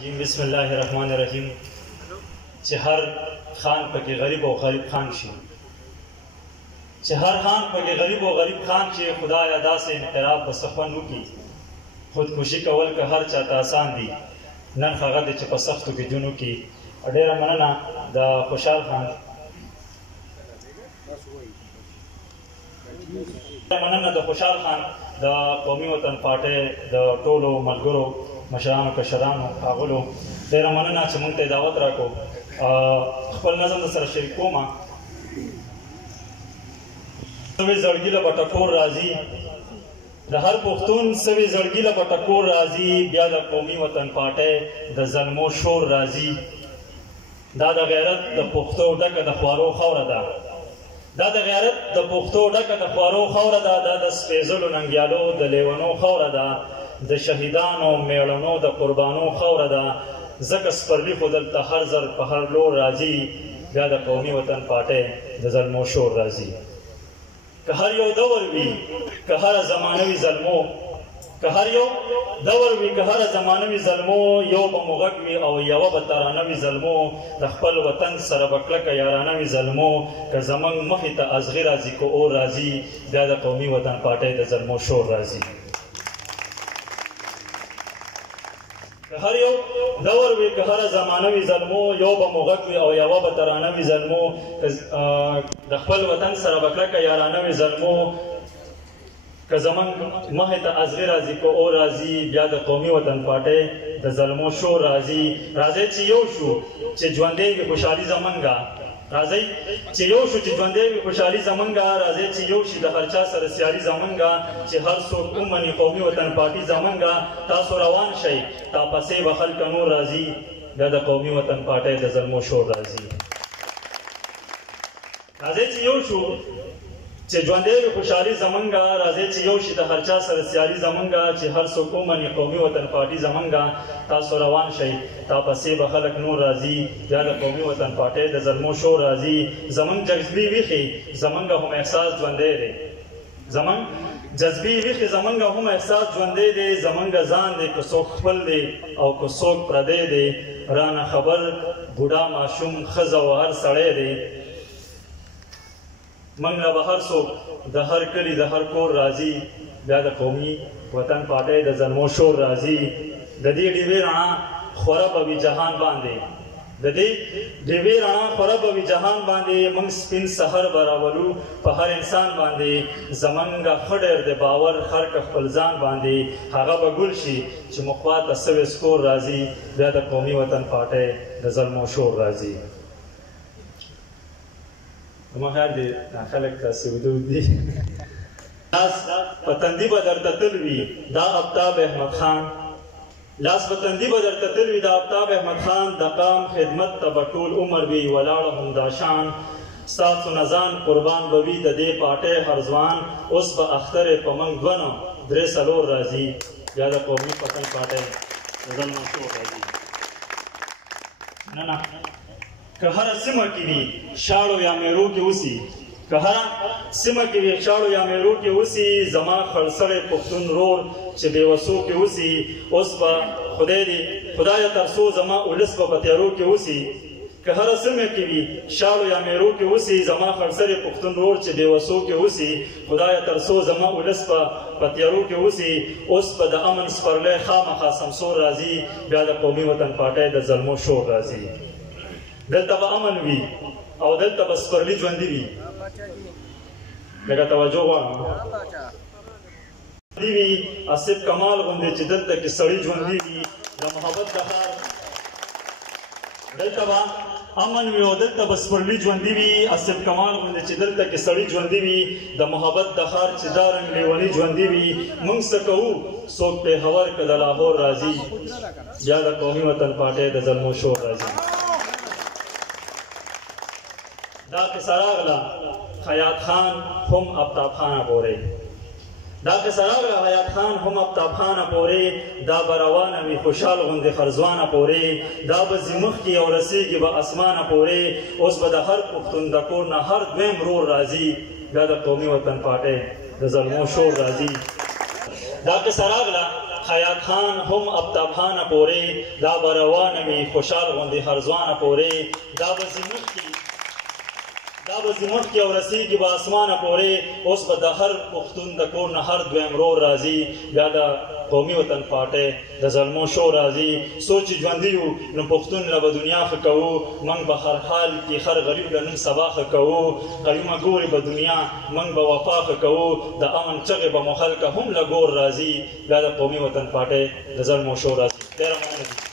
بسم الله الرحمن الرحیم چې هر خان پکې غریب او غریب خان شي، چې هر خان پکې غریب او غریب خان شي. خدایا داسې انقلاب به سخن وکړي، خودکشي کول که هر چاته آسان دي، نن هغه دی چې په سختو کې جون وکړي. ډېره مننه د خوشحال خان، مننه د خوشحال خان د قومي وطن پارټۍ د ټولو ملګرو مشرانو کشرانو ښاغلو. ډېره مننه چې موږ ته دعوت راکړو. خپل نظم د سره شریک کوم. سوي زړګي له به ټکور راځي، د هر پښتون سوي زړګي له به ټکور راځي، بیا د قومي وطن پارټۍ د زلمو شور راځي. دا د غیرت د پښتو ډکه د خوارو خاوره ده، دا د غیرت د پښتو ډکه د خوارو خاوره ده، دا د سپېڅلو ننګیالو د لیونو خاوره ده، د شهیدانو میړنو د قربانو خاوره ده. ځکه سپرلي خو دلته هر زر په هر لور راځي، بیا د قومي وطن پارټۍ د زلمو شور راځي. که هر یو دور وي که هره زمانه وي ظلمو، که هر یو دور وي که هره زمانه وي ظلمو، یو به مو غږ وي او یوه به ترانه وي ظلمو، د خپل وطن سره به کلکه یارانه وي ظلمو. که زموږ مخې ته ازغي راځي که اور راځي، بیا د قومي وطن پارټۍ د زلمو شور راځي. که هر یو دور وي که هره زمانه وي ظلمو، یو به مو غږ وي او یوه به ترانه وي ظلمو، د خپل وطن سره به کلکه یارانه وي ظلمو. که زموږ مخې ته ازغي راځي که اور راځي، بیا د قومي وطن پارټۍ د زلمو شور راځي. راځئ چې یو شو چې ژوندی وي خوشحالي زمونږه، راځئ چې یو شو چې ژوندی وي خوشحالي زمونږه، راځئ چې یو شي د هر چا سره سیالي زمونږه، چې هر څوک ومني قومي وطن پارټي زمونږه. تاسو روان شئ تا پسې به خلکه نور راځي، بیا د قومي وطن پارټۍ د زلمو شور راځي. راځئ چې یو شو چې ژوندی وي خوشحالي زمونږه، راځئ چې یو شي د هر چا سره سیالي زمونږه، چې هر څوک ومني قومي وطن پارټي زمونږه. تاسو روان شئ تا پسې به خلک نور راځي، بیا د قومي وطن پارټۍ د زلمو شور راځي. زمونږ جذبې ویښې زمونږ هم احساس ژوندی دی، زمونږ جذبې ویښې زمونږ هم احساس ژوندی دی. زمونږ ځان دی که څوک خپل دی او که څوک پردی دی، رانه خبر بوډا ماشوم ښځه او هر سړی دی. موږ له به هر څوک د هر کلي د هر کور راځي، بیا د قومي وطن پارټۍ د زلمو شور راځي. د دې ډیوې رڼا خوره به وي جهان باندې، د دې ډیوې رڼا خوره به وي جهان باندې. موږ سپین سحر به راولو په هر انسان باندې، زمونږ ښه ډېر د باور خر که خپل ځان باندې. هغه به ګل شي چې مو خواته سوی سکور راځي، بیا د قومي وطن پارټۍ د زلمو شور راځي. ما خیال دی خلک داسې ودود دي. لاس په تندي به درته تل وي دا آفتاب احمد خان، لاس په تندي به درته تل وي دا آفتاب احمد خان. د قام خدمت ته به ټول عمر وي ولاړه همدا شان، ستاسو نه ځان قربان به وي د دې پارټۍ هر ځوان. اوس به اخترې په موږ دوه نه درې څلور راځي، بیا د قومي وطن پارټۍ د زلمو شور راځي. نه که هره سیمه کې وي شاړو یا میرو کې اوسي، که هره سیمه کې وي شاړو یا میرو کې اوسي، زما خړسړی پښتون رور چې بېوسو کې اوسي. اوس به خدایه تر څو زما ولس به په تیارو کې اوسي. که هره سیمه کې وي شاړو یا میرو کې اوسي، زما خړسړی پښتون رور چې بېوسو کې اوسي. خدایه تر څو زما ولس به په تیارو کې اوسي. اوس به د امن سپرلی خامخا سمسور راځي، بیا د قومي وطن پارټۍ د زلمو شور راځي. دلته به امن وي او دلته به سپرلي ژوندي وي. لکه توجه غواړم وي آصف کمال غوندې چې دلته کې سړي ژوندي وي. د محبت د ښار دلته به امن وي او دلته به سپرلي ژوندي وي. آصف کمال غوندې چې دلته کې سړي ژوندي وي. د محبت د ښار چې دا رنګ لیوني ژوندي وي. موږ څه کوو څوک پېښور که د لاهور راځي، بیا د قومي وطن پارټۍ د زلمو شور راځي. دا قصه راغله حیات خان هم آفتاب خانه پورې، دا قصه راغله حیات خان هم آفتاب خانه پورې. دا به روانه وي خوشحال غوندې خرځوانه پورې، دا به ځي مخکې او رسېږي به اسمانه پورې. اوس به د هر پښتون د کور نه هر دویم رور راځي، بیا د قومي وطن پارټۍ د زلمو شور راځي. دا قصه راغله خیا خان هم ابتابخانه پورې دا به روانه وي خوشحال غوندې هر ځوانه پورې دا به زموږ کې او رسیږي به اسمانه پورې اوس به د هر پښتون د کور نه هر دویم رور راځي بیا د قومي وطن پارټۍ د زلمو شو راځي سوچ ژوندي یو نو پښتون له به دنیا ښه کوو موږ به هر حال کې هر غریب له نن سبا ښه کوو قیومه ګورې به دنیا موږ به وفا ښه کوو د امن چغې به مو خلکه هم له ګور راځي بیا د قومي وطن پارټۍ د زلمو شو راځي ډېره مننه